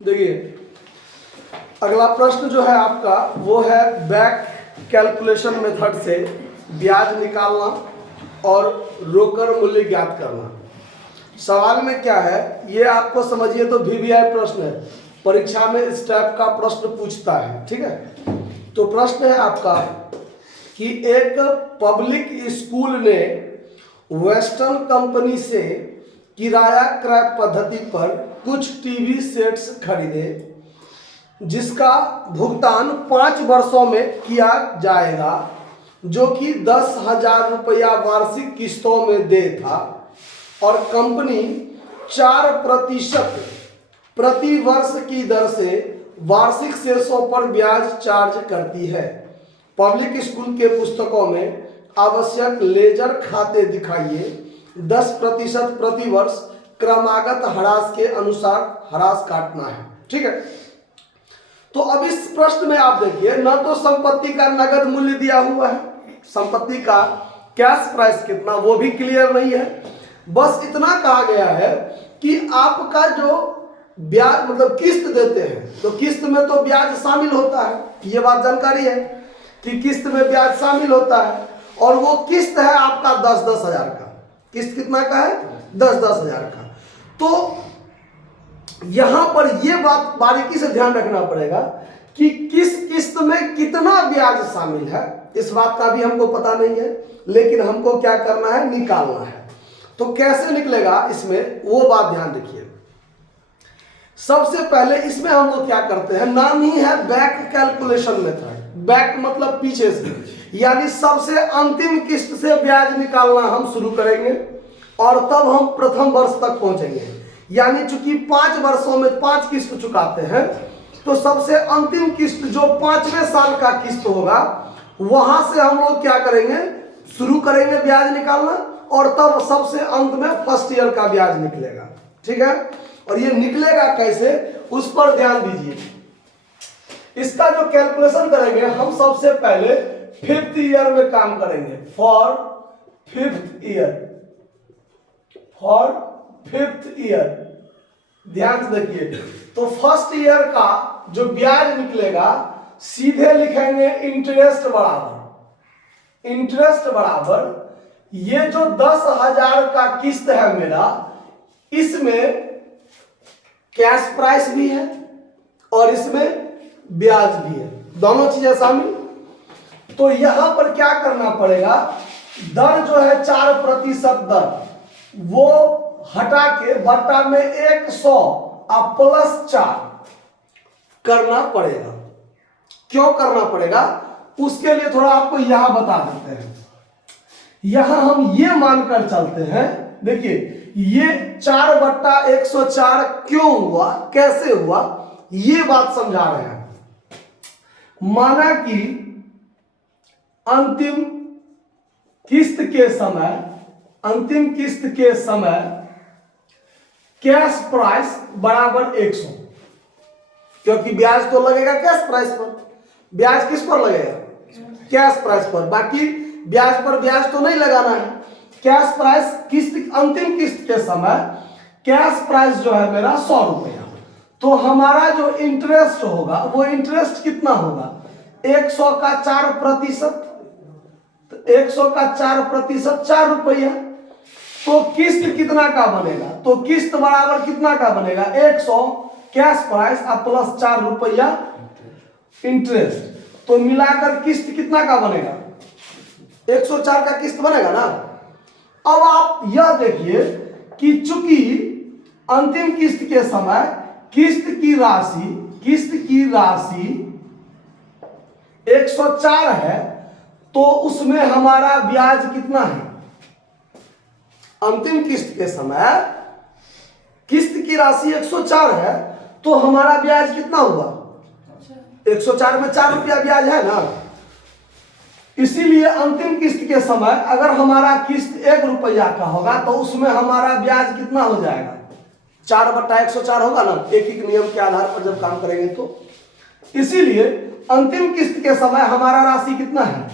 देखिए अगला प्रश्न जो है आपका वो है बैक कैलकुलेशन मेथड से ब्याज निकालना और रोकड़ मूल्य ज्ञात करना। सवाल में क्या है ये आपको समझिए तो वीवीआई प्रश्न है, परीक्षा में इस टाइप का प्रश्न पूछता है। ठीक है, तो प्रश्न है आपका कि एक पब्लिक स्कूल ने वेस्टर्न कंपनी से किराया क्रय पद्धति पर कुछ टीवी सेट्स खरीदे जिसका भुगतान 5 वर्षों में किया जाएगा, जो कि 10,000 रुपया वार्षिक किस्तों में दे था, और कंपनी 4% प्रति वर्ष की दर से वार्षिक शेषों पर ब्याज चार्ज करती है। पब्लिक स्कूल के पुस्तकों में आवश्यक लेजर खाते दिखाइए, 10% प्रति वर्ष क्रमागत ह्रास के अनुसार ह्रास काटना है। ठीक है, तो अब इस प्रश्न में आप देखिए न तो संपत्ति का नगद मूल्य दिया हुआ है, संपत्ति का कैश प्राइस कितना वो भी क्लियर नहीं है, बस इतना कहा गया है कि आपका जो ब्याज मतलब किस्त देते हैं तो किस्त में तो ब्याज शामिल होता है, ये बात जानकारी है कि किस्त में ब्याज शामिल होता है, और वो किस्त है आपका 10-10 हजार का। किस्त कितना का है? 10-10 हजार का। तो यहां पर ये बात बारीकी से ध्यान रखना पड़ेगा कि किस किस्त में कितना ब्याज शामिल है, इस बात का भी हमको पता नहीं है, लेकिन हमको क्या करना है, निकालना है। तो कैसे निकलेगा इसमें वो बात ध्यान रखिए। सबसे पहले इसमें हम लोग क्या करते हैं, नाम ही है बैक कैलकुलेशन मेथड। बैक मतलब पीछे से, यानी सबसे अंतिम किस्त से ब्याज निकालना हम शुरू करेंगे और तब हम प्रथम वर्ष तक पहुंचेंगे। यानी चूंकि 5 वर्षों में 5 किस्त चुकाते हैं, तो सबसे अंतिम किस्त जो 5वें साल का किस्त होगा वहां से हम लोग क्या करेंगे, शुरू करेंगे ब्याज निकालना, और तब सबसे अंत में फर्स्ट ईयर का ब्याज निकलेगा। ठीक है, और ये निकलेगा कैसे उस पर ध्यान दीजिए। इसका जो कैलकुलेशन करेंगे हम सबसे पहले 5th ईयर में काम करेंगे, फॉर 5th ईयर। ध्यान से देखिए, तो फर्स्ट ईयर का जो ब्याज निकलेगा सीधे लिखेंगे इंटरेस्ट बराबर ये जो 10,000 का किस्त है मेरा, इसमें कैश प्राइस भी है और इसमें ब्याज भी है, दोनों चीजें शामिल। तो यहां पर क्या करना पड़ेगा, दर जो है 4% दर वो हटा के बट्टा में 100 और +4 करना पड़ेगा। क्यों करना पड़ेगा उसके लिए थोड़ा आपको यहां बता देते हैं। यहां हम ये मानकर चलते हैं, देखिए ये 4/104 क्यों हुआ, कैसे हुआ, ये बात समझा रहे हैं। माना कि अंतिम किस्त के समय कैश प्राइस बराबर 100, क्योंकि ब्याज तो लगेगा कैश प्राइस पर। ब्याज किस पर लगेगा? कैश प्राइस पर। बाकी ब्याज पर ब्याज तो नहीं लगाना है। कैश प्राइस किस्त अंतिम किस्त के समय कैश प्राइस जो है मेरा 100 रुपया, तो हमारा जो इंटरेस्ट होगा वो इंटरेस्ट कितना होगा, 100 का 4%, तो 100 का 4% 4 रुपया। तो किस्त कितना का बनेगा, तो किस्त बराबर कितना का बनेगा, 100 कैश प्राइस और +4 रुपया इंटरेस्ट। तो मिलाकर किस्त कितना का बनेगा, 104 का किस्त बनेगा ना। अब आप यह देखिए कि चूंकि अंतिम किस्त के समय किस्त की राशि 104 है, तो उसमें हमारा ब्याज कितना है, अंतिम किस्त के समय किस्त की राशि 104 है, तो हमारा ब्याज कितना हुआ, 104 में 4 रुपया ब्याज है ना। इसीलिए अंतिम किस्त के समय अगर हमारा किस्त 1 रुपया का होगा तो उसमें हमारा ब्याज कितना हो जाएगा, 4/104 होगा ना, एक नियम के आधार पर जब काम करेंगे तो। इसीलिए अंतिम किस्त के समय हमारा राशि कितना है,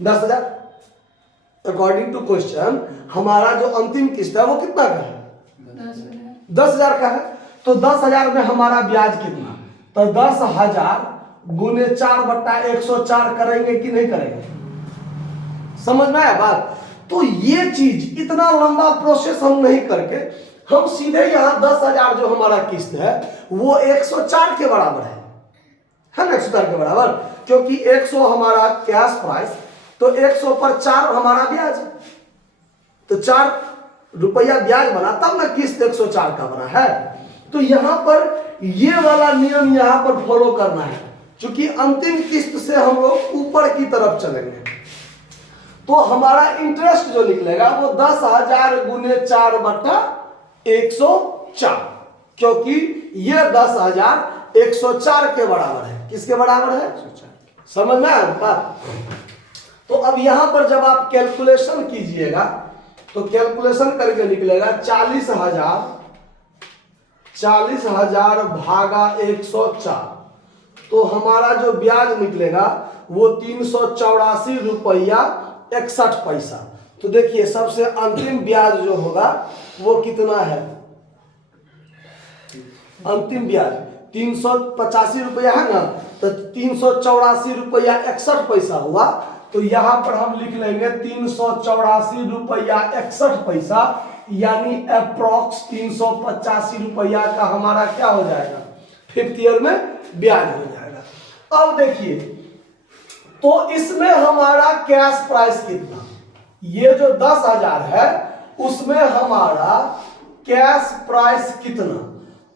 10,000। अकॉर्डिंग टू क्वेश्चन हमारा जो अंतिम किस्त है वो कितना का है, 10,000 का है। तो 10,000 में हमारा ब्याज कितना, तो 10,000 गुने 4/104 करेंगे कि नहीं करेंगे? समझ में आया बात? तो ये चीज इतना लंबा प्रोसेस हम नहीं करके हम सीधे यहां 10,000 जो हमारा किस्त है वो 104 के बराबर है ना, 104 के बराबर, क्योंकि 100 हमारा कैश प्राइस, तो 100 पर 4 हमारा ब्याज, तो 4 रुपया ब्याज बना तब ना किस्त 104 का बना है। तो यहां पर ये वाला नियम यहां पर फॉलो करना है, क्योंकि अंतिम किस्त से हम लोग ऊपर की तरफ चलेंगे। तो हमारा इंटरेस्ट जो निकलेगा वो 10,000 गुने 4/104, क्योंकि ये 10,104 के बराबर है। किसके बराबर है? 104। समझ में आया बात? तो अब यहां पर जब आप कैलकुलेशन कीजिएगा तो कैलकुलेशन करके निकलेगा 40,000 भागा 104, तो हमारा जो ब्याज निकलेगा वो 384 रुपया 61 पैसा। तो देखिए सबसे अंतिम ब्याज जो होगा वो कितना है? अंतिम ब्याज 385 रुपया है ना, तो 384 रुपया 61 पैसा हुआ। तो यहां पर हम लिख लेंगे 384 रुपया 61 पैसा, यानी अप्रॉक्स 385 रुपया का हमारा क्या हो जाएगा? 5th ईयर में ब्याज हो जाएगा। अब देखिए, तो इसमें हमारा कैश प्राइस कितना, ये जो 10,000 है उसमें हमारा कैश प्राइस कितना,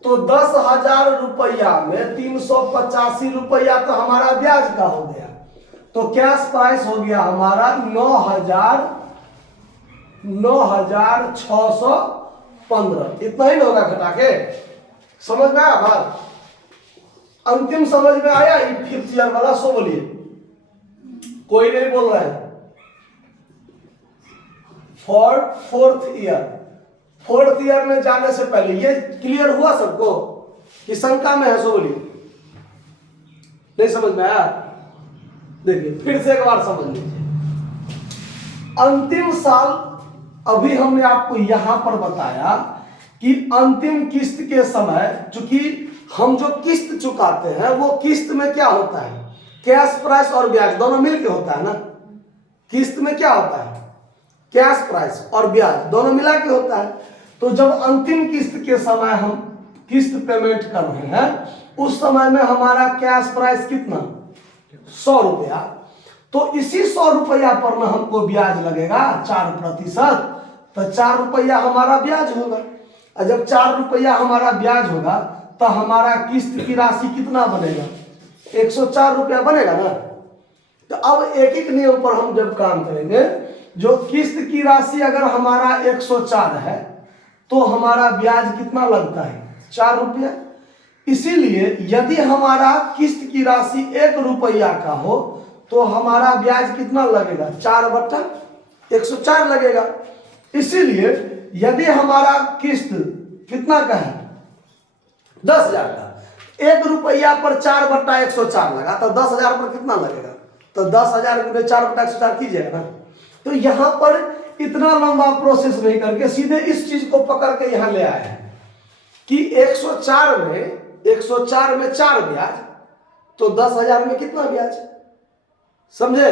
तो 10,000 रुपया में 385 रुपया तो हमारा ब्याज का हो गया, तो कैश प्राइस हो गया हमारा 9,615। इतना ही होगा घटा के। समझ में आया बात? अंतिम समझ में आया? 5th ईयर वाला सो बोलिए, कोई नहीं बोल रहा है। For 4th year, 4th year में जाने से पहले ये क्लियर हुआ सबको कि शंका में है? सो बोलिए, नहीं समझ में आया? देखिए फिर से एक बार समझ लीजिए। अंतिम साल, अभी हमने आपको यहां पर बताया कि अंतिम किस्त के समय, चूंकि हम जो किस्त चुकाते हैं वो किस्त में क्या होता है? कैश प्राइस और ब्याज दोनों मिलके होता है ना। किस्त में क्या होता है? कैश प्राइस और ब्याज दोनों मिला के होता है। तो जब अंतिम किस्त के समय हम किस्त पेमेंट कर रहे हैं उस समय में हमारा कैश प्राइस कितना? 100 रुपया। तो इसी 100 रुपया पर ना हमको ब्याज लगेगा 4%, तो 4 रुपया हमारा ब्याज होगा। और जब 4 रुपया हमारा ब्याज होगा तो हमारा किस्त की राशि कितना बनेगा? 104 रुपया बनेगा ना। तो अब एक एक नियम पर हम जब काम करेंगे, जो किस्त की राशि अगर हमारा 104 है तो हमारा ब्याज कितना लगता है? 4 रुपया। इसीलिए यदि हमारा किस्त की राशि 1 रुपया का हो तो हमारा ब्याज कितना लगेगा? 4/104 लगेगा। इसीलिए यदि हमारा किस्त कितना का है? 10,000 का, 1 रुपया पर 4/104 लगा तो 10,000 पर कितना लगेगा? तो 10,000 गुने 4/104 कीजिएगा ना। तो यहां पर इतना लंबा प्रोसेस नहीं करके सीधे इस चीज को पकड़ के यहां ले आए हैं कि 104 में 4 ब्याज, तो 10,000 में कितना ब्याज? समझे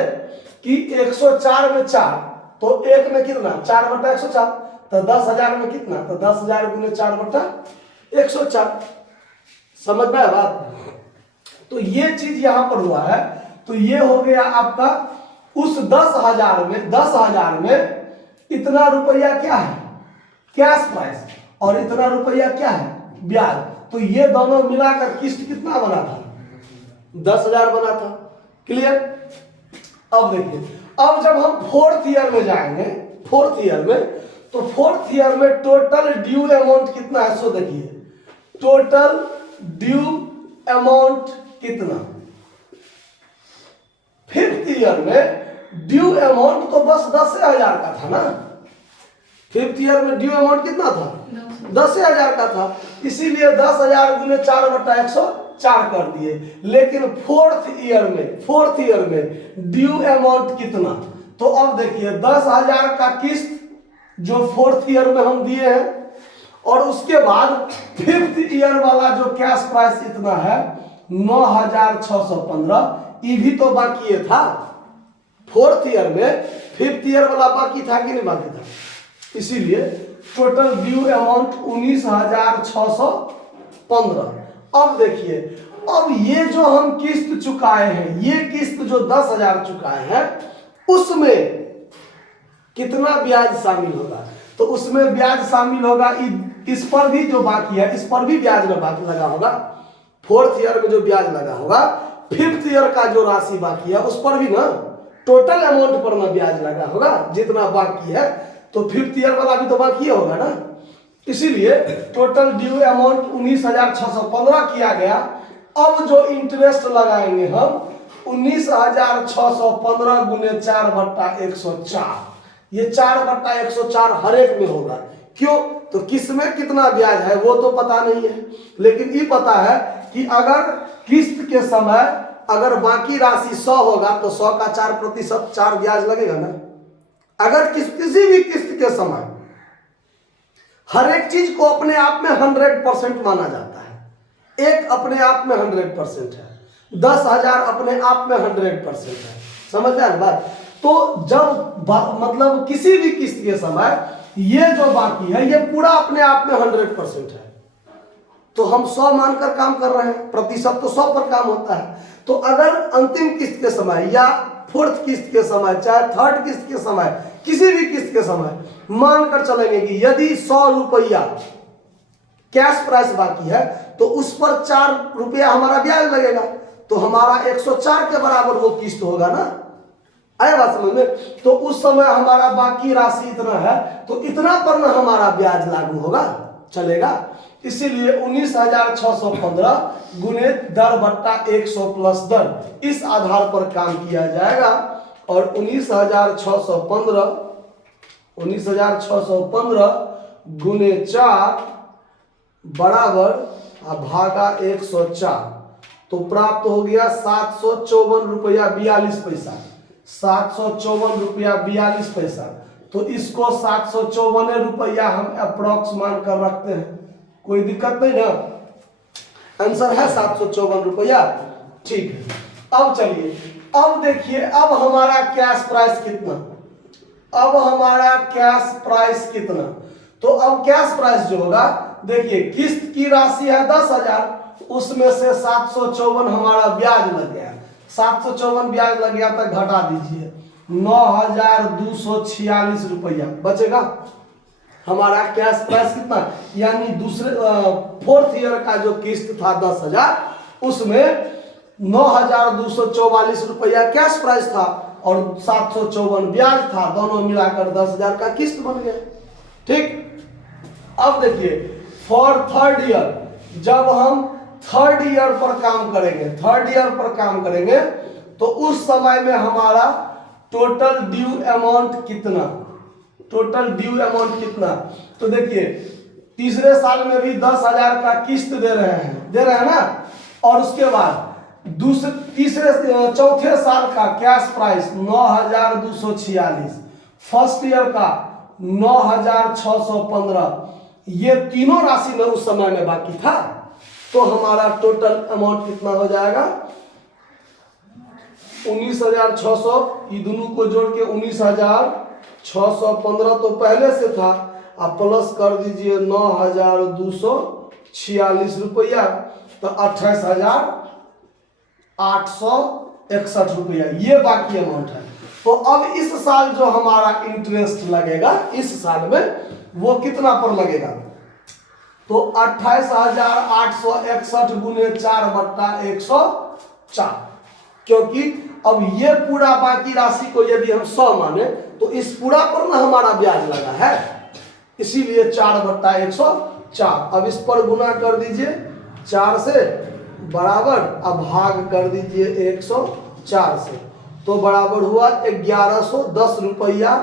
कि 104 में 4, तो 1 में कितना? 4/104, तो 10,000 में कितना? तो 10,000 गुने 4/104। समझ में आया बात? तो ये चीज यहां पर हुआ है। तो ये हो गया आपका उस 10,000 में इतना रुपया क्या है? कैश प्राइस, और इतना रुपया क्या है? ब्याज। तो ये दोनों मिलाकर किस्त कितना बना था? 10,000 बना था। क्लियर? अब देखिए, अब जब हम 4th ईयर में जाएंगे, 4th ईयर में, तो 4th ईयर में टोटल ड्यू अमाउंट कितना है? सो देखिए, टोटल ड्यू अमाउंट कितना? 5th ईयर में ड्यू अमाउंट तो बस 10,000 का था ना। 5th ईयर में ड्यू अमाउंट कितना था? 10,000 का था। इसीलिए 10,000 गुने 4/104 कर दिए। लेकिन 4th ईयर में ड्यू अमाउंट कितना? तो अब देखिए 10,000 का किस्त जो 4th ईयर में हम दिए हैं, और उसके बाद 5th ईयर वाला जो कैश प्राइस इतना है 9,615, ये भी तो बाकी था। 4th ईयर में 5th ईयर वाला बाकी था कि नहीं बाकी था, इसीलिए टोटल ड्यू अमाउंट 19,615। अब देखिए, अब ये जो हम किस्त चुकाए हैं, ये किस्त जो 10,000 चुकाए हैं, उसमें कितना ब्याज शामिल होगा? तो उसमें ब्याज शामिल होगा, इस पर भी जो बाकी है इस पर भी ब्याज में बाकी लगा होगा। 4th ईयर में जो ब्याज लगा होगा, 5th ईयर का जो राशि बाकी है उस पर भी ना, टोटल अमाउंट पर ना ब्याज लगा होगा जितना बाकी है, तो 5th ईयर वाला भी तो बाकी होगा ना। इसीलिए टोटल ड्यू अमाउंट 19,615 किया गया। अब जो इंटरेस्ट लगाएंगे हम 19,615 गुने 4/104, ये 4/104 हर एक में होगा। क्यों? तो किस में कितना ब्याज है वो तो पता नहीं है, लेकिन ये पता है कि अगर किस्त के समय अगर बाकी राशि 100 होगा तो 100 का 4% 4 ब्याज लगेगा ना। अगर किसी भी किस्त के समय हर एक चीज को अपने आप में 100% माना जाता है, एक अपने आप में 100% है, 10,000 अपने आप में 100% है, समझ रहे हैं बात? तो जब मतलब किसी भी किस्त के समय ये जो बाकी है ये पूरा अपने आप में 100% है, तो हम 100 मानकर काम कर रहे हैं, प्रतिशत तो 100 पर काम होता है। तो अगर अंतिम किस्त के समय या 4th किस्त के समय, चाहे 3rd किस्त के समय, किसी भी किस्त के समय मानकर चलेंगे कि यदि 100 रुपया कैश प्राइस बाकी है तो उस पर 4 रुपया हमारा ब्याज लगेगा, तो हमारा 104 के बराबर वो किस्त होगा ना। आया बात समझ में? तो उस समय हमारा बाकी राशि इतना है, तो इतना पर ना हमारा ब्याज लागू होगा, चलेगा। इसीलिए 19,615 गुने दर बट्टा 100 प्लस दर, इस आधार पर काम किया जाएगा। और 19,615 गुने 4 बराबर भागा 104, तो प्राप्त हो गया 754 रुपया 42 पैसा। 754 रुपया 42 पैसा। तो इसको 754 रुपया हम अप्रोक्स मान कर रखते हैं, कोई दिक्कत नहीं ना। आंसर है 754 रुपया, ठीक है। अब चलिए, अब देखिए, अब हमारा कैश प्राइस कितना, अब हमारा कैश प्राइस कितना। तो अब कैश प्राइस जो होगा, देखिए किस्त की राशि है 10,000, उसमें से 754 हमारा ब्याज लग गया, 754 ब्याज लग गया तो घटा दीजिए 9,246 रुपया बचेगा। हमारा कैश प्राइस कितना, यानी दूसरे 4th ईयर का जो किस्त था 10,000, उसमें 9,244 रुपया कैश प्राइस था और 754 ब्याज था, दोनों मिलाकर 10,000 का किस्त बन गया। ठीक। अब देखिए, फॉर 3rd ईयर, जब हम 3rd ईयर पर काम करेंगे, 3rd ईयर पर काम करेंगे, तो उस समय में हमारा टोटल ड्यू अमाउंट कितना, टोटल ड्यू अमाउंट कितना। तो देखिए, तीसरे साल में भी 10,000 का किस्त दे रहे हैं ना, और उसके बाद चौथे साल का कैश प्राइस 9,246, फर्स्ट ईयर का 9,615, ये तीनों राशि में उस समय में बाकी था। तो हमारा टोटल अमाउंट कितना हो जाएगा, 19,600, ये दोनों को जोड़ के 19,615 तो पहले से था, आप प्लस कर दीजिए 9,246 रुपया, तो 28,861 रुपया ये बाकी अमाउंट है। तो अब इस साल जो हमारा इंटरेस्ट लगेगा, इस साल में वो कितना पर लगेगा, तो 28,861 गुने 4/104, क्योंकि अब ये पूरा बाकी राशि को यदि हम 100 माने तो इस पूरा पर ना हमारा ब्याज लगा है, इसीलिए 4/104। अब इस पर गुना कर दीजिए 4 से बराबर, अब भाग कर दीजिए 104 से, तो बराबर हुआ 1,110 रुपया,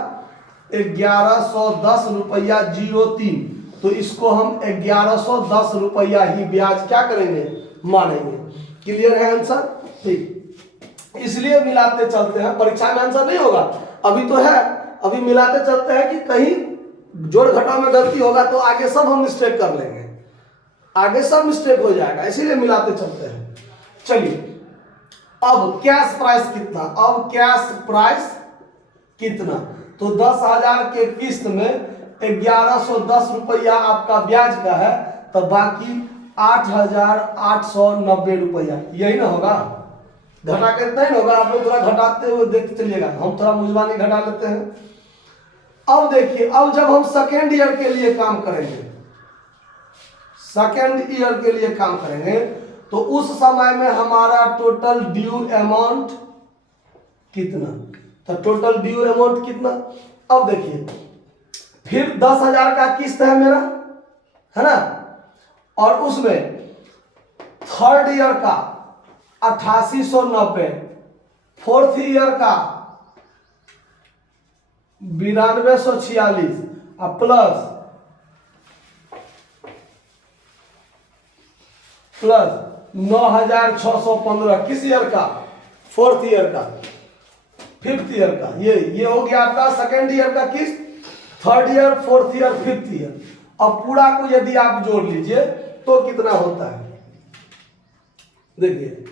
1,110 रुपया 03। तो इसको हम 1,110 रुपया ही ब्याज क्या करेंगे, मानेंगे। क्लियर है आंसर? ठीक। इसलिए मिलाते चलते हैं, परीक्षा में आंसर नहीं होगा, अभी तो है, अभी मिलाते चलते हैं कि कहीं जोड़ घटाव में गलती होगा तो आगे सब हम मिस्टेक कर लेंगे, आगे सब मिस्टेक हो जाएगा, इसीलिए मिलाते चलते हैं। चलिए अब कैश प्राइस कितना, अब कैश प्राइस कितना, तो 10,000 के किस्त में 1110 रुपया आपका ब्याज का है, तो बाकी 8,890 रुपया, यही ना होगा। घटा के इतना ही ना होगा, आप लोग थोड़ा घटाते हुए देखते चलिएगा, हम थोड़ा मुजबानी घटा लेते हैं। अब देखिए, अब जब हम सेकेंड ईयर के लिए काम करेंगे, सेकेंड ईयर के लिए काम करेंगे, तो उस समय में हमारा टोटल ड्यू अमाउंट कितना, तो टोटल ड्यू अमाउंट कितना। अब देखिए फिर 10,000 का किस्त है मेरा, है ना, और उसमें थर्ड ईयर का 8890, फोर्थ ईयर का 9246 प्लस 9,615 किस ईयर का, फोर्थ ईयर का, फिफ्थ ईयर का, ये हो गया आपका सेकेंड ईयर का किस्त, third year, fourth year, fifth year. अब पूरा को यदि आप जोड़ लीजिए तो कितना होता है, देखिए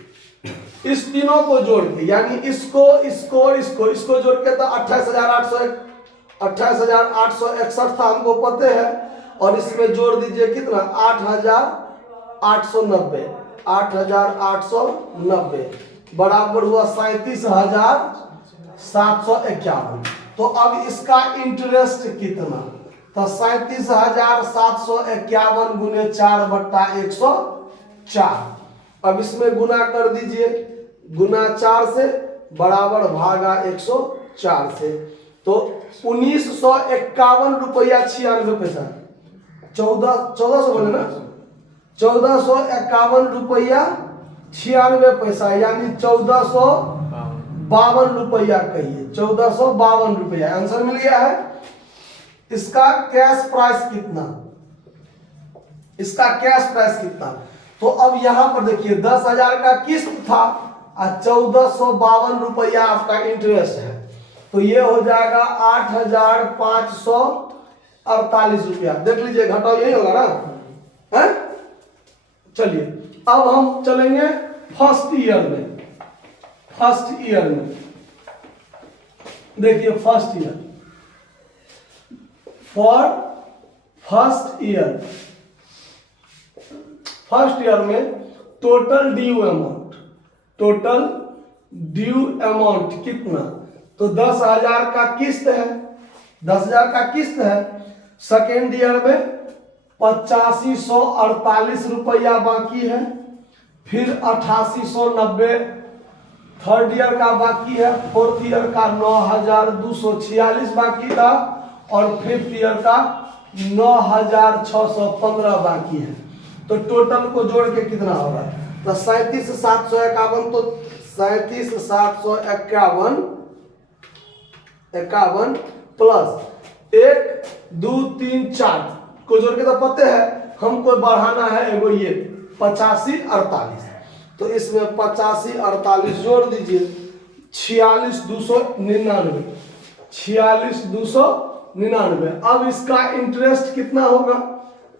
इस तीनों को जोड़ के, यानी इसको इसको और इसको जोड़ के तो 28,861 था, हमको पते हैं, और इसमें जोड़ दीजिए कितना 8,890 बराबर हुआ 37,751। तो अब इसका इंटरेस्ट कितना, तो 37,751 गुने 4/104। अब इसमें गुना कर दीजिए, गुना 4 से बराबर भागा 104 से, तो 1951 रुपया 96 पैसा, 1400 बोले ना, 1451 रुपया 96 पैसा, यानी 1452 रुपया कहिए, 1452 रुपया आंसर मिल गया है। इसका कैश प्राइस कितना, इसका कैश प्राइस कितना, तो अब यहां पर देखिए 10,000 का किस्त था और 1452 रुपया आपका इंटरेस्ट है, तो ये हो जाएगा 8,548 रुपया। देख लीजिए घटाओ यही होगा ना, है। चलिए अब हम चलेंगे फर्स्ट ईयर में, फर्स्ट ईयर में देखिए, first year, for first year, first year में total due amount, total due amount कितना, तो 10,000 का किस्त है, 10,000 का किस्त है। सेकेंड ईयर में 8548 रुपया बाकी है, फिर 8890 थर्ड ईयर का बाकी है, फोर्थ ईयर का 9,246 बाकी था, और फिफ्थ ईयर का 9,615 बाकी है। तो टोटल को जोड़ के कितना होगा, तो 37,751, तो 37,751 प्लस 1 2 3 4 को जोड़ के तो पते हैं, हमको बढ़ाना है एगो ये 8548, तो इसमें 8548 जोड़ दीजिए, 46,299, 46,299। अब इसका इंटरेस्ट कितना होगा,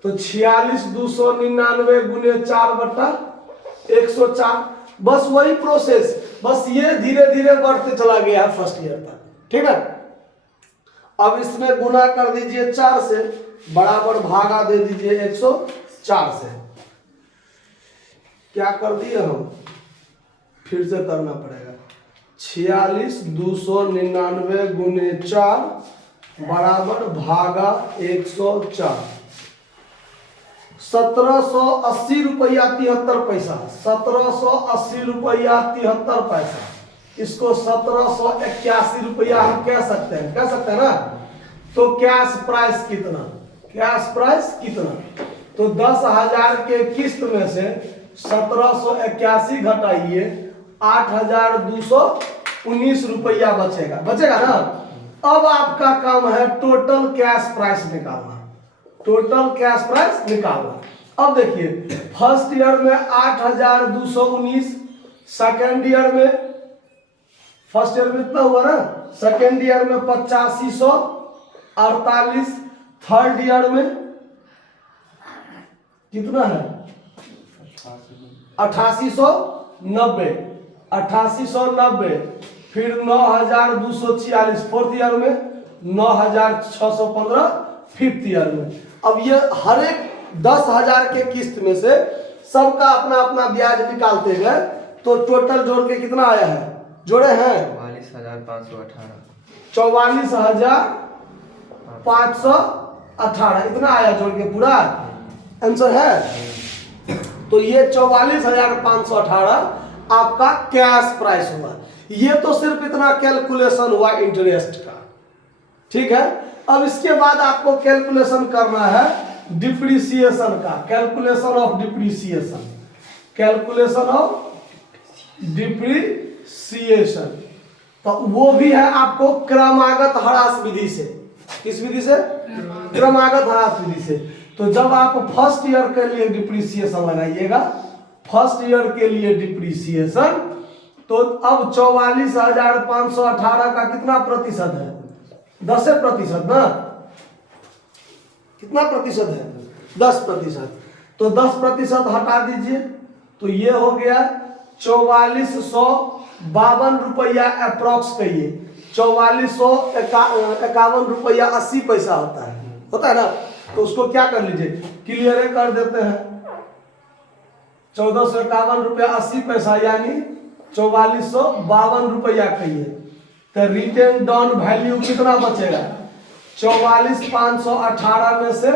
तो 46,299 गुने 4/104। बस वही प्रोसेस, बस ये धीरे धीरे बढ़ते चला गया है फर्स्ट ईयर तक, ठीक है। अब इसमें गुना कर दीजिए 4 से, बराबर भागा दे दीजिए 104 से। क्या कर दिए हम, फिर से करना पड़ेगा, 46,299 गुने 4 बराबर भागा 104, 1780 रुपया 73 पैसा, 1780 रुपया 73 पैसा। इसको 1781 रुपया हम कह सकते हैं, कह सकते हैं ना। तो कैश प्राइस कितना, कैश प्राइस कितना, तो 10,000 के किस्त में से 1781 घटाइए, 8,219 रुपया बचेगा, बचेगा ना। अब आपका काम है टोटल कैश प्राइस निकालना, टोटल कैश प्राइस निकालना। अब देखिए फर्स्ट ईयर में 8,219, सेकेंड ईयर में, फर्स्ट ईयर में इतना हुआ ना, सेकेंड ईयर में 8548, थर्ड ईयर में कितना है 8890, 8890, फिर 9246 फोर्थ ईयर में, 9615 फिफ्थ ईयर में। अब ये हर एक 10,000 के किस्त में से सबका अपना अपना ब्याज निकालते गए तो टोटल जोड़ के कितना आया है, जोड़े हैं 44,518 इतना आया जोड़ के पूरा आंसर है। तो ये 44,518 आपका कैश प्राइस हुआ। ये तो सिर्फ इतना कैलकुलेशन हुआ इंटरेस्ट का, ठीक है। अब इसके बाद आपको कैलकुलेशन करना है डिप्रिसिएशन का, calculation of depreciation, calculation of depreciation. तो वो भी है आपको क्रमागत ह्रास विधि से। किस विधि से? क्रमागत ह्रास विधि से। तो जब आप फर्स्ट ईयर के लिए डिप्रिसिएशन लगाइएगा, फर्स्ट ईयर के लिए डिप्रिसिएशन, तो अब 44,518 का कितना प्रतिशत है? 10% ना, कितना प्रतिशत है? 10%। तो 10% हटा दीजिए तो ये हो गया 4452 रुपया अप्रॉक्स कहिए, 4451 रुपया 80 पैसा होता है ना। तो उसको क्या कर लीजिए, क्लियर कर देते हैं। 1451 रुपया 80 पैसा यानी 4452 रुपया कहिए। तो रिटेन डाउन वैल्यू कितना बचेगा? 44,518 में से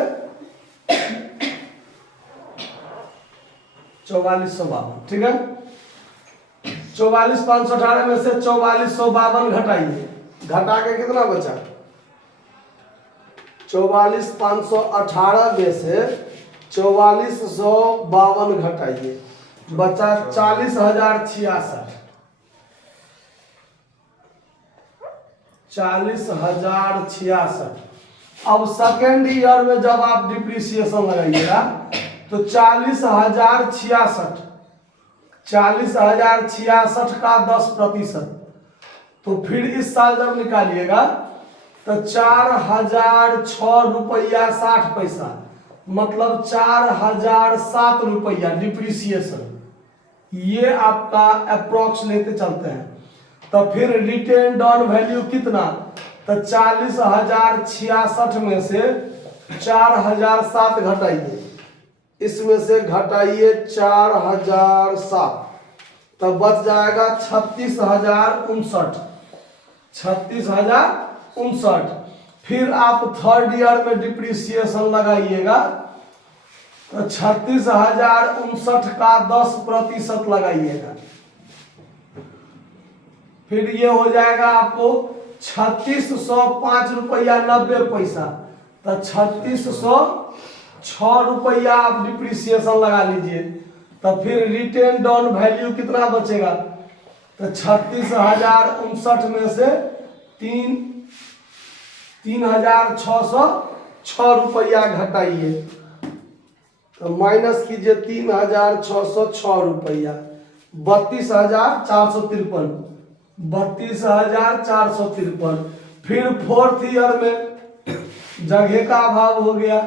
4452, ठीक है। 44,518 में से 4452 घटाइए, घटा के कितना बचा? 44,518 में से 4452 घटाइए, बचा 40,066। 40,066। अब सेकेंड ईयर में जब आप डिप्रिसिएशन लगाइएगा तो 40,066, 40,066 का 10%। तो फिर इस साल जब निकालिएगा तो 4,006 रुपया 60 पैसा, मतलब 4,007 रुपया डिप्रिसिएशन। ये आपका अप्रॉक्स लेते चलते हैं। तो फिर रिटेन डाउन वैल्यू कितना? तो 40,066 में से 4,007 घटाइए, इसमें से घटाइए 4,007, तब बच जाएगा 36,059, 36,059। फिर आप थर्ड ईयर में डिप्रिसिएशन लगाइएगा तो 36,059 का 10% लगाइएगा, फिर ये हो जाएगा आपको 3605 रुपया 90 पैसा। तो 3606 रुपया आप डिप्रिसिएशन लगा लीजिए। तो फिर रिटेन डाउन वैल्यू कितना बचेगा? तो 36,059 में से 3,606 रुपया घटाइए, तो माइनस कीजिए 3,606 रुपया, 32,453, 32,453। फिर फोर्थ ईयर में जगह का अभाव हो गया,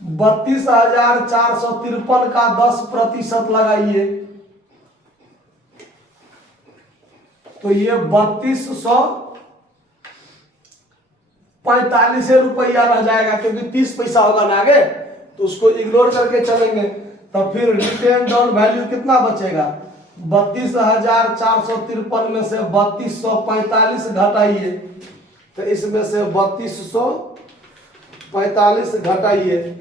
32,453 का 10% लगाइए, तो ये 3245 रुपया रह जाएगा, क्योंकि 30 पैसा होगा ना आगे, तो उसको इग्नोर करके चलेंगे। तब फिर रिटेन डाउन वैल्यू कितना बचेगा? 32,453 में से 3245 घटाइए, तो इसमें से 3245 घटाइए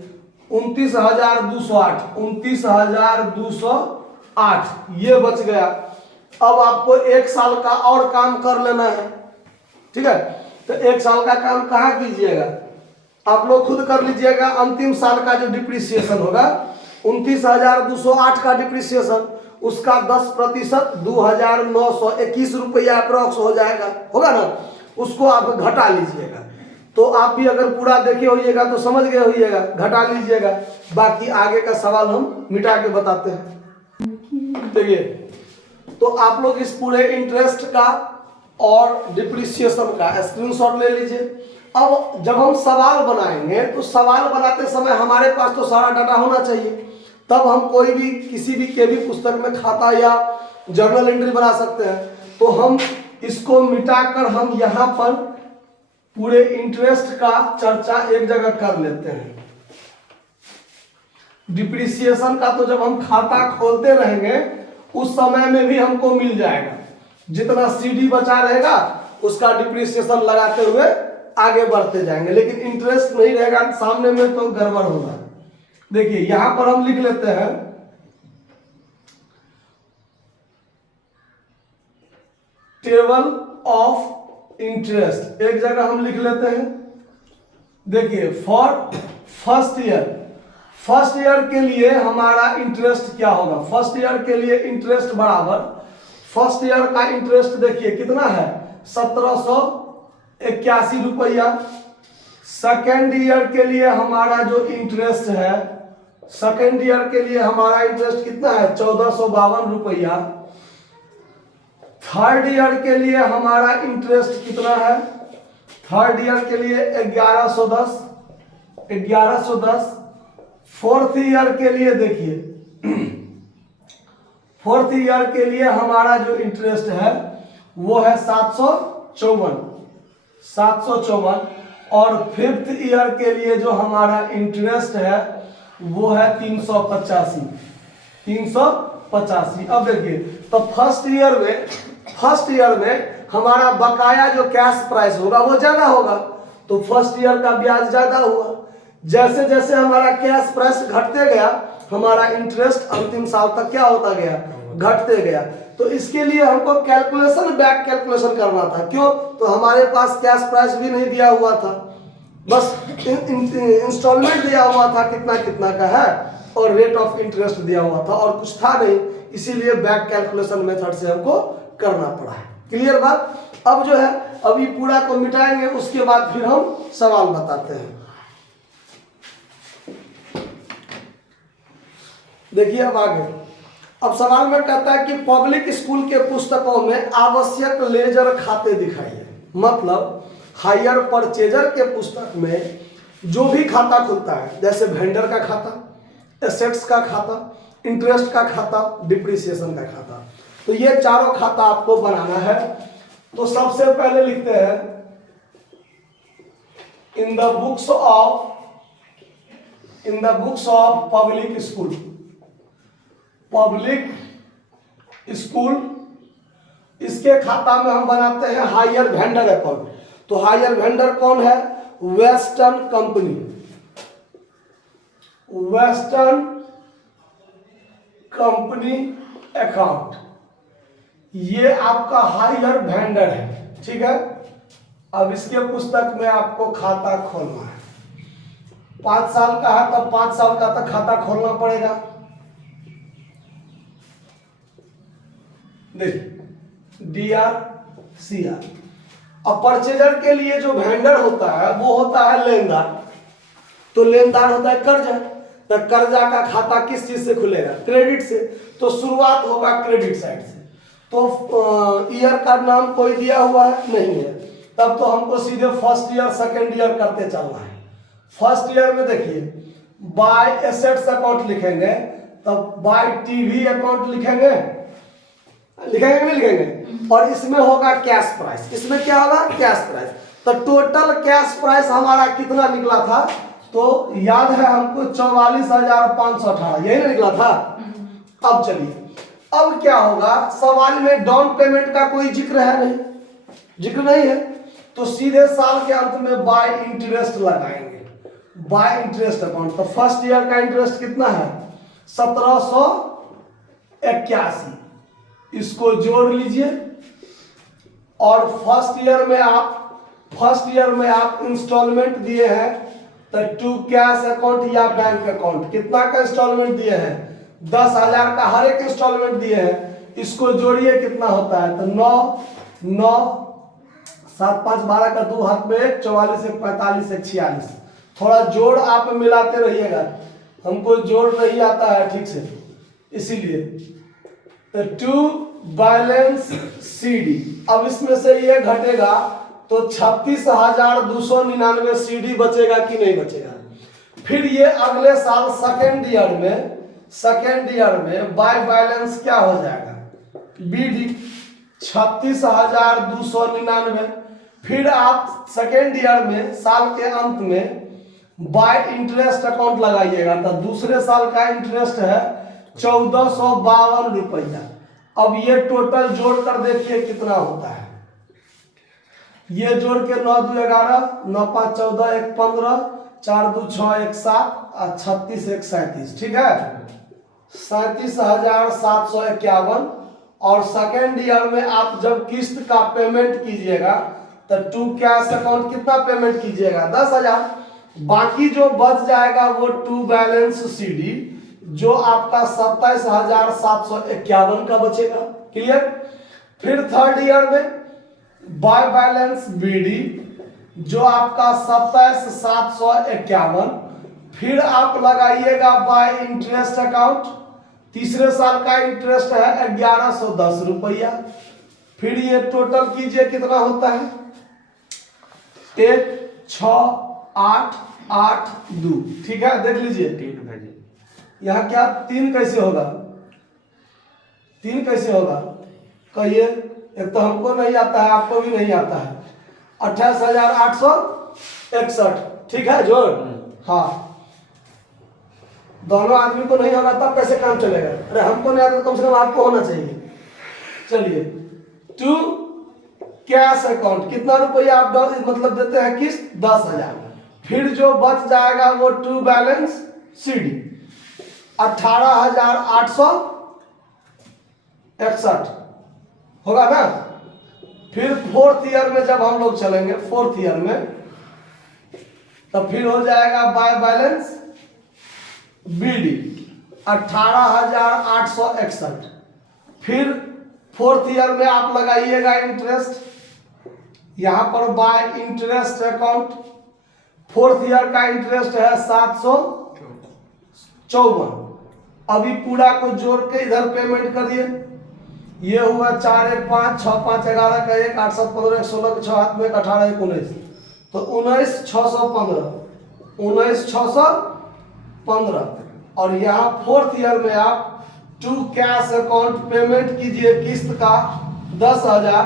29,208, 29,208 ये बच गया। अब आपको एक साल का और काम कर लेना है, ठीक है। तो एक साल का काम कहाँ कीजिएगा? आप लोग खुद कर लीजिएगा। अंतिम साल का जो डिप्रिसिएशन होगा 29,208 का डिप्रिसिएशन, उसका 10% 2,921 रुपया अप्रॉक्स हो जाएगा, होगा ना, उसको आप घटा लीजिएगा। तो आप भी अगर पूरा देखे होइएगा तो समझ गए होइएगा, घटा लीजिएगा। बाकी आगे का सवाल हम मिटा के बताते हैं। देखिए, तो आप लोग इस पूरे इंटरेस्ट का और डिप्रिसिएशन का स्क्रीनशॉट ले लीजिए। अब जब हम सवाल बनाएंगे तो सवाल बनाते समय हमारे पास तो सारा डाटा होना चाहिए, तब हम कोई भी किसी भी केबी पुस्तक में खाता या जर्नल एंट्री बना सकते हैं। तो हम इसको मिटाकर हम यहाँ पर पूरे इंटरेस्ट का चर्चा एक जगह कर लेते हैं। डिप्रिसिएशन का तो जब हम खाता खोलते रहेंगे उस समय में भी हमको मिल जाएगा, जितना सीडी बचा रहेगा उसका डिप्रिसिएशन लगाते हुए आगे बढ़ते जाएंगे, लेकिन इंटरेस्ट नहीं रहेगा सामने में तो गड़बड़ होगा। देखिए यहां पर हम लिख लेते हैं टेबल ऑफ इंटरेस्ट, एक जगह हम लिख लेते हैं। देखिए फॉर फर्स्ट ईयर के लिए हमारा इंटरेस्ट क्या होगा, फर्स्ट ईयर के लिए इंटरेस्ट बराबर, फर्स्ट ईयर का इंटरेस्ट देखिए कितना है 1781 रुपया। सेकेंड ईयर के लिए हमारा जो इंटरेस्ट है, सेकेंड ईयर के लिए हमारा इंटरेस्ट कितना है 1452 रुपया। थर्ड ईयर के लिए हमारा इंटरेस्ट कितना है, थर्ड ईयर के लिए 1110। फोर्थ ईयर के लिए देखिए, फोर्थ ईयर के लिए हमारा जो इंटरेस्ट है वो है 754। और फिफ्थ ईयर के लिए जो हमारा इंटरेस्ट है वो है 385। अब देखिए तो फर्स्ट ईयर में हमारा बकाया जो कैश प्राइस होगा वो ज्यादा होगा, तो फर्स्ट ईयर का ब्याज ज्यादा हुआ। जैसे जैसे हमारा कैश प्राइस घटते गया हमारा इंटरेस्ट अंतिम साल तक क्या होता गया, घटते गया। तो इसके लिए हमको कैलकुलेशन, बैक कैलकुलेशन करना था। क्यों, तो हमारे पास कैश प्राइस भी नहीं दिया हुआ था, बस इंस्टॉलमेंट दिया हुआ था कितना कितना का है और रेट ऑफ इंटरेस्ट दिया हुआ था और कुछ था नहीं, इसीलिए बैक कैलकुलेशन मेथड से हमको करना पड़ा है। क्लियर बात। अब जो है अभी पूरा को मिटाएंगे, उसके बाद फिर हम सवाल बताते हैं। देखिए अब आगे, अब सवाल में कहता है कि पब्लिक स्कूल के पुस्तकों में आवश्यक लेजर खाते दिखाइए। मतलब हायर परचेजर के पुस्तक में जो भी खाता खुलता है, जैसे वेंडर का खाता, एसेट्स का खाता, इंटरेस्ट का खाता, डिप्रिसिएशन का खाता, तो ये चारों खाता आपको बनाना है। तो सबसे पहले लिखते हैं in the books of public school, इसके खाता में हम बनाते हैं हायर वेंडर अकाउंट। तो हायर वेंडर कौन है, वेस्टर्न कंपनी अकाउंट, ये आपका हायर वेंडर है। ठीक है, अब इसके पुस्तक में आपको खाता खोलना है। 5 साल का है तब 5 साल का तक खाता खोलना पड़ेगा। DRCR। अब परचेजर के लिए जो वेंडर होता है वो होता है लेनदार, तो लेनदार होता है कर्जा। तो कर्जा का खाता किस चीज से खुलेगा, क्रेडिट से। तो शुरुआत होगा क्रेडिट साइड से। तो ईयर का नाम कोई दिया हुआ है नहीं है, तब तो हमको सीधे फर्स्ट ईयर सेकेंड ईयर करते चलना है। फर्स्ट ईयर में देखिए बाय एसेट्स अकाउंट लिखेंगे, तब बाय टीवी अकाउंट लिखेंगे नहीं लिखेंगे, और इसमें होगा कैश प्राइस। इसमें क्या होगा, कैश प्राइस। तो टोटल कैश प्राइस हमारा कितना निकला था, तो याद है हमको 44,518, यही ना निकला था। अब चलिए, अब क्या होगा, सवाल में डाउन पेमेंट का कोई जिक्र नहीं है, तो सीधे साल के अंत में बाय इंटरेस्ट लगाएंगे, बाय इंटरेस्ट अकाउंट। तो फर्स्ट ईयर का इंटरेस्ट कितना है 1781, इसको जोड़ लीजिए। और फर्स्ट ईयर में आप इंस्टॉलमेंट दिए हैं तो टू कैश अकाउंट या बैंक अकाउंट, कितना का इंस्टॉलमेंट दिए हैं 10,000 का हर एक इंस्टॉलमेंट दिए हैं। इसको जोड़िए कितना होता है, तो 9 7 5 12 का 2 हाथ में 1, 44 1 45 1 46। थोड़ा जोड़ आप मिलाते रहिएगा, हमको जोड़ नहीं आता है ठीक से, इसीलिए। तो टू बैलेंस CD। अब इसमें से ये घटेगा तो 36,299 सीडी बचेगा कि नहीं बचेगा। फिर ये अगले साल सेकेंड ईयर में बाय बैलेंस क्या हो जाएगा, बीडी 36,299। फिर आप सेकेंड ईयर में साल के अंत में बाय इंटरेस्ट अकाउंट लगाइएगा, तो दूसरे साल का इंटरेस्ट है 1452 रुपया। अब ये टोटल जोड़ कर देखिए कितना होता है। ये जोड़ के 9 2 11, 9 5 14, 1 15, 4 2 6 1 7 और 36 1 37, ठीक है, 37,751। और सेकेंड ईयर में आप जब किस्त का पेमेंट कीजिएगा तो टू कैश अकाउंट कितना पेमेंट कीजिएगा, 10,000। बाकी जो बच जाएगा वो टू बैलेंस सीडी जो आपका 27,751 का बचेगा। क्लियर। फिर थर्ड ईयर में बाय बैलेंस बीडी जो आपका 27,751। फिर आप लगाइएगा बाय इंटरेस्ट अकाउंट, तीसरे साल का इंटरेस्ट है 1110 रुपया। फिर ये टोटल कीजिए कितना होता है, 1 6 8 8 2, ठीक है, देख लीजिए 3 भाजी। यहाँ क्या 3 कैसे होगा, 3 कैसे होगा कहिए। एक तो हमको नहीं आता है, आपको भी नहीं आता है। 28,861, ठीक है जोड़। हाँ, दोनों आदमी को नहीं होगा तब कैसे काम चलेगा। अरे हमको नहीं आता तो कम से कम आपको होना चाहिए। चलिए, टू कैश अकाउंट कितना रुपया आप मतलब देते हैं किस्त, 10,000। फिर जो बच जाएगा वो टू बैलेंस सीडी 18,861 होगा ना। फिर फोर्थ ईयर में जब हम लोग चलेंगे, फोर्थ ईयर में तब फिर हो जाएगा बाय बैलेंस बीडी 18,861। फिर फोर्थ ईयर में आप लगाइएगा इंटरेस्ट, यहां पर bye interest account fourth year का इंटरेस्ट है 754। अभी पूरा को जोड़ के इधर पेमेंट करिए। ये हुआ 4 1 5 6 5 11 का 1 8 7 15 16 के 6 हाथ में 18 1 19, तो 19,615 19,615। और यहाँ फोर्थ ईयर में आप टू कैश अकाउंट पेमेंट कीजिए किस्त का 10,000,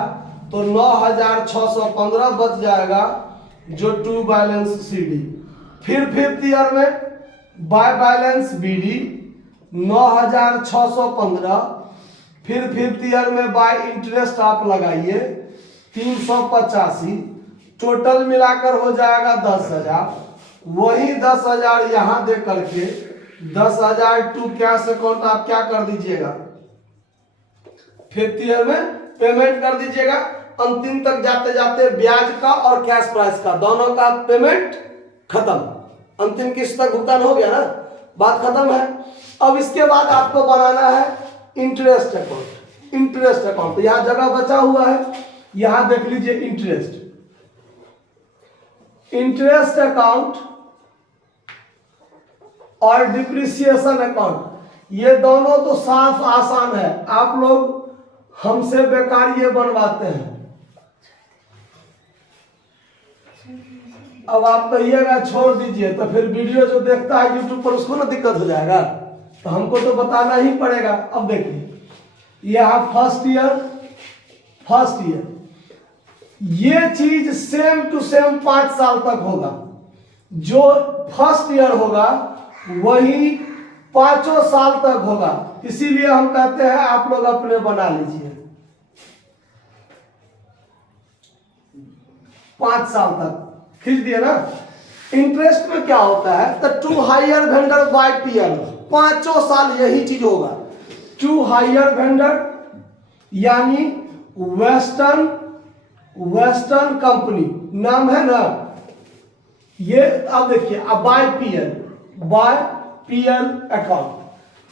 तो 9,615 बच जाएगा जो टू बैलेंस सीडी। फिर फिफ्थ ईयर में बाय बैलेंस बीडी 9,615। फिर फिफ्थ ईयर में बाय इंटरेस्ट आप लगाइए 385। टोटल मिलाकर हो जाएगा 10,000। वही 10,000 यहाँ दे करके 10,000 टू कैश अकाउंट आप क्या कर दीजिएगा, फिफ्थ ईयर में पेमेंट कर दीजिएगा। अंतिम तक जाते जाते ब्याज का और कैश प्राइस का दोनों का पेमेंट खत्म, अंतिम किस्त तक भुगतान हो गया ना, बात खत्म है। अब इसके बाद आपको बनाना है इंटरेस्ट अकाउंट। इंटरेस्ट अकाउंट तो यहाँ जगह बचा हुआ है, यहां देख लीजिए इंटरेस्ट अकाउंट और डिप्रिसिएशन अकाउंट, ये दोनों तो साफ आसान है, आप लोग हमसे बेकार ये बनवाते हैं। अब आप कहिएगा छोड़ दीजिए, तो फिर वीडियो जो देखता है यूट्यूब पर उसको ना दिक्कत हो जाएगा, तो हमको तो बताना ही पड़ेगा। अब देखिए यहाँ फर्स्ट ईयर ये चीज सेम टू सेम 5 साल तक होगा। जो फर्स्ट ईयर होगा वही 5 साल तक होगा। इसीलिए हम कहते हैं आप लोग अपने बना लीजिए 5 साल तक खींच दिए ना। इंटरेस्ट में क्या होता है, तो to hire vendor by PL 5 साल यही चीज होगा। टू हायर वेंडर यानी वेस्टर्न कंपनी नाम है ना ये। अब देखिए अब बाय पीएल अकाउंट,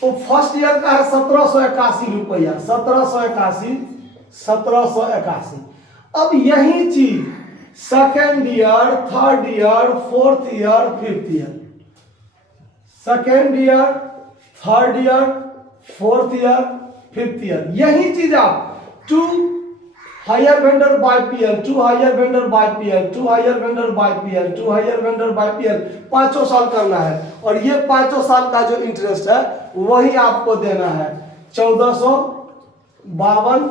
तो फर्स्ट ईयर का है 1781 रुपया, 1781। अब यही चीज second year, third year, fourth year, fifth year, second year, third year, fourth year, fifth year, यही चीज आप to hire vendor by PL, 2 hire vendor by PL, 2 hire vendor by PL, 2 hire vendor by PL, 5 साल करना है। और ये 5 साल का जो इंटरेस्ट है वही आपको देना है 1452,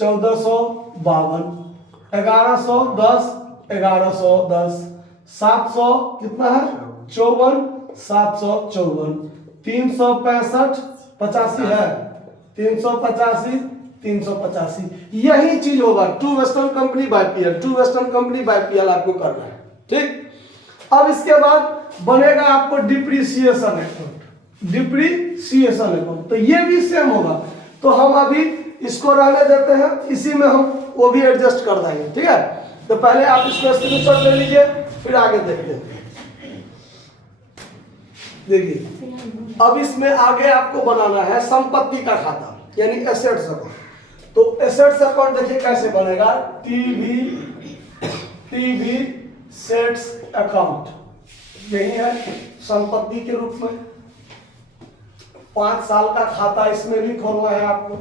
1452, 1110, 1110, 700 कितना है 54, 754, 365 85 है, 385, 385, यही चीज होगा। 2 western company by PL, 2 western company by PL आपको करना है। ठीक, अब इसके बाद बनेगा आपको डिप्रिसिएशन अकाउंट, डिप्रिसिएशन अकाउंट, तो ये भी सेम होगा। तो हम अभी इसको रहने देते हैं, इसी में हम वो भी एडजस्ट कर देंगे। ठीक है, तो पहले आप इसको स्क्रीनशॉट ले लीजिए, फिर आगे देखिए। देखिए अब इसमें आगे आपको बनाना है संपत्ति का खाता, यानी एसेट्स अकाउंट। तो एसेट्स अकाउंट देखिए कैसे बनेगा, टीवी सेट्स अकाउंट, यही है संपत्ति के रूप में। 5 साल का खाता इसमें भी खोलना है आपको।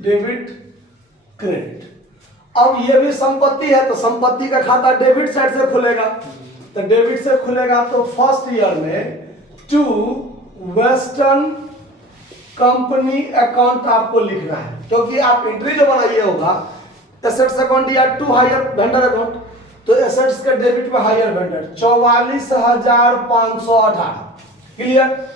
डेबिट क्रेडिट, अब ये भी संपत्ति है तो संपत्ति का खाता डेबिट साइड से खुलेगा, तो डेबिट से खुलेगा। तो फर्स्ट ईयर में 2 वेस्टर्न कंपनी अकाउंट आपको लिखना है, क्योंकि आप एंट्री जो बनाइए होगा एसेट्स अकाउंट या 2 हायर वेंडर अकाउंट, तो एसेट्स के डेबिट में हायर वेंडर 44,518। क्लियर।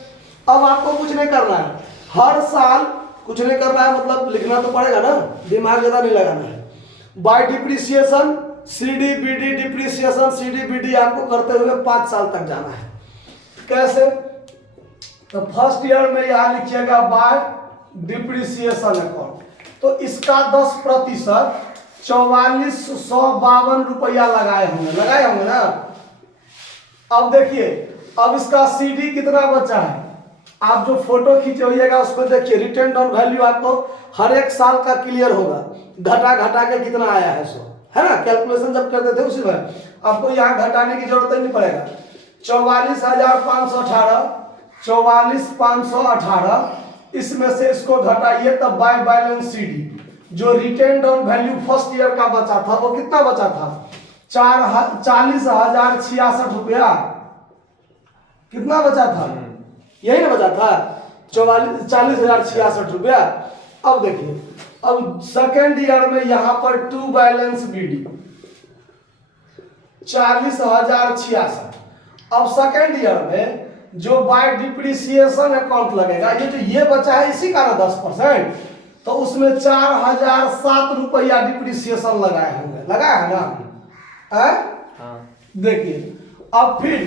अब आपको कुछ नहीं करना है, हर साल कुछ नहीं करना है, मतलब लिखना तो पड़ेगा ना, दिमाग ज्यादा नहीं लगाना है। बाय डिप्रिसिएशन सीडीबीडी, डिप्रिसिएशन सीडीबीडी आपको करते हुए 5 साल तक जाना है। कैसे, तो फर्स्ट ईयर में यहां लिखिएगा बाय डिप्रिसिएशन अकाउंट, तो इसका 10% 4452 रुपया लगाए होंगे ना। अब देखिए, अब इसका सीडी कितना बचा है, आप जो फोटो खींचे होइएगा उसको देखिए, रिटर्न डाउन वैल्यू आपको हर एक साल का क्लियर होगा, घटा के कितना आया है सो, है ना। कैलकुलेशन जब करते थे उसी में आपको यहाँ घटाने की जरूरत नहीं पड़ेगा। 44,518, 44,518, इसमें से इसको घटाइए, तब बाय बैलेंस सीडी जो return down value first year का बचा था वो कितना बचा था, 40,066 रुपया। कितना बचा था, यही ना बचा था 40,066 रुपया। अब देखिए, अब सेकेंड ईयर में यहां पर 2 बैलेंस बीडी 40,066। अब सेकेंड ईयर में जो बाय डिप्रिसिएशन अकाउंट लगेगा, ये जो ये बचा है इसी का ना 10%, तो उसमें 4,007 रुपया डिप्रिसिएशन लगाए होंगे, लगाया है ना। हाँ। देखिए अब फिर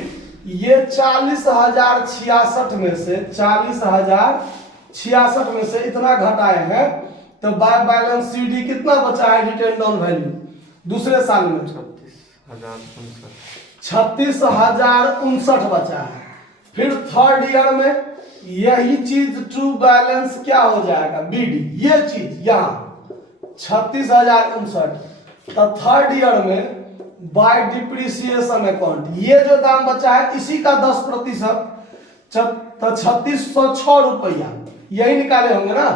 ये 40,066 में से 40,066 में से इतना घटाए हैं, तो बाय बैलेंस सीडी कितना बचा है रिटर्न डाउन वैल्यू दूसरे साल में 36,059 बचा है। फिर थर्ड ईयर में यही चीज ट्रू बैलेंस क्या हो जाएगा, बीडी, ये चीज यहाँ 36,059। तो थर्ड ईयर में बाय डिप्रिसिएशन अकाउंट ये जो दाम बचा है इसी का 10%, तो 3606 रुपया यही निकाले होंगे ना।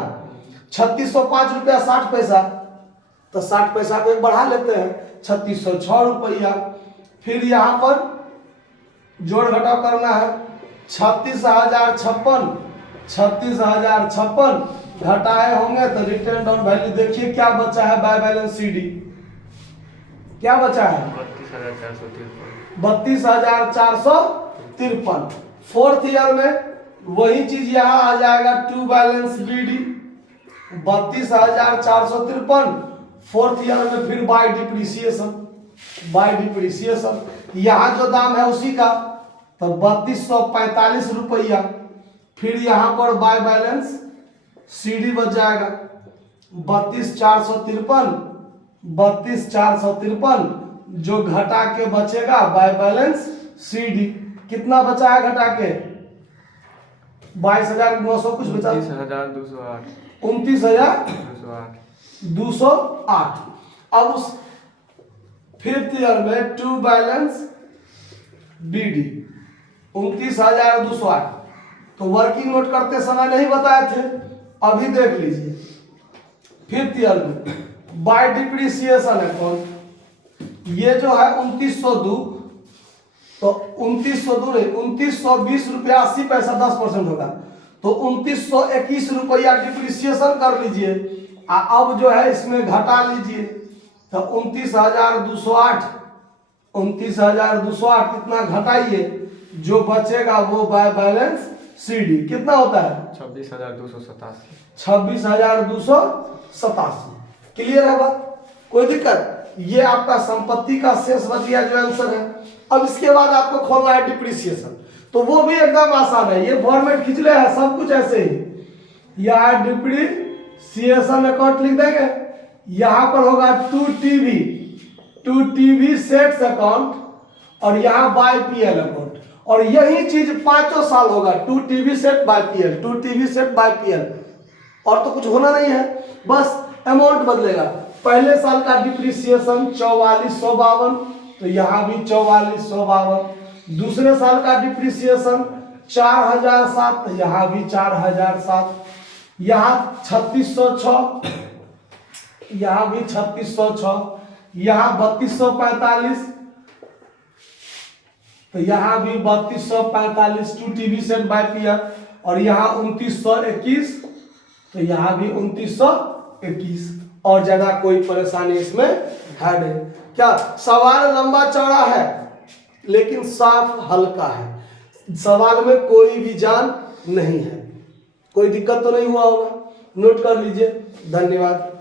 3605 रुपया 60 पैसा, तो 60 पैसा को एक बढ़ा लेते हैं, 3606 रुपया। फिर यहाँ पर जोड़ घटाव करना है, 36,056, 36,056 घटाए होंगे तो रिटर्न डाउन वैल्यू देखिए क्या बचा है, बाय बैलेंस सीडी क्या बचा है 32,453। फोर्थ ईयर में वही चीज यहाँ आ जाएगा, 2 बैलेंस बीडी 32,453। फोर्थ ईयर में फिर बाय डिप्रिसिएशन यहाँ जो दाम है उसी का, तो 3245 रुपया। फिर यहाँ पर बाय बैलेंस सीडी बच जाएगा 32,453, जो घटा के बचेगा बाय बैलेंस सीडी कितना बचा है घटा के 22,900 कुछ बचा, 29,208। अब उस फिफ्थ ईयर में 2 बैलेंस बीडी 29,208, तो वर्किंग नोट करते समय नहीं बताए थे, अभी देख लीजिए। 5th ईयर में बाय डिप्रिसिएशन अकाउंट, ये जो है 2902, तो 2902 नहीं 2920 रुपया 80 पैसा 10% होगा, तो 2921 रुपया डिप्रिसिएशन कर लीजिए। अब जो है इसमें घटा लीजिए, तो 29,208, 29,208 कितना घटाइए, जो बचेगा वो बाय बैलेंस सीडी कितना होता है 26,287। 26,287। क्लियर है बात, कोई दिक्कत? ये आपका संपत्ति का शेष बच गया जो आंसर है। अब इसके बाद आपको खोलना है डिप्रिसिएशन, तो वो भी एकदम आसान है, ये फॉर्मेट खींच ले है सब कुछ ऐसे ही। यहाँ डिप्रिसिएशन अकाउंट लिख देंगे, यहाँ पर होगा 2 सेट्स अकाउंट, और यहाँ बाय पीएल अकाउंट, और यही चीज 5 साल होगा, 2 TV set by PL, 2 TV set by PL, और तो कुछ होना नहीं है, बस अमाउंट बदलेगा। पहले साल का डिप्रिसिएशन 4452, तो यहाँ भी 4452। दूसरे साल का डिप्रिसिएशन 4007, तो यहाँ भी 4007। यहाँ 3606, यहाँ भी 3606। यहाँ 3245, तो यहाँ भी 3245 2 टीवी सेट बाय पीएल, और यहाँ 2921, तो यहाँ भी 2921। और ज्यादा कोई परेशानी इसमें है नहीं। क्या सवाल लंबा चौड़ा है लेकिन साफ हल्का है, सवाल में कोई भी जान नहीं है, कोई दिक्कत तो नहीं हुआ होगा, नोट कर लीजिए। धन्यवाद।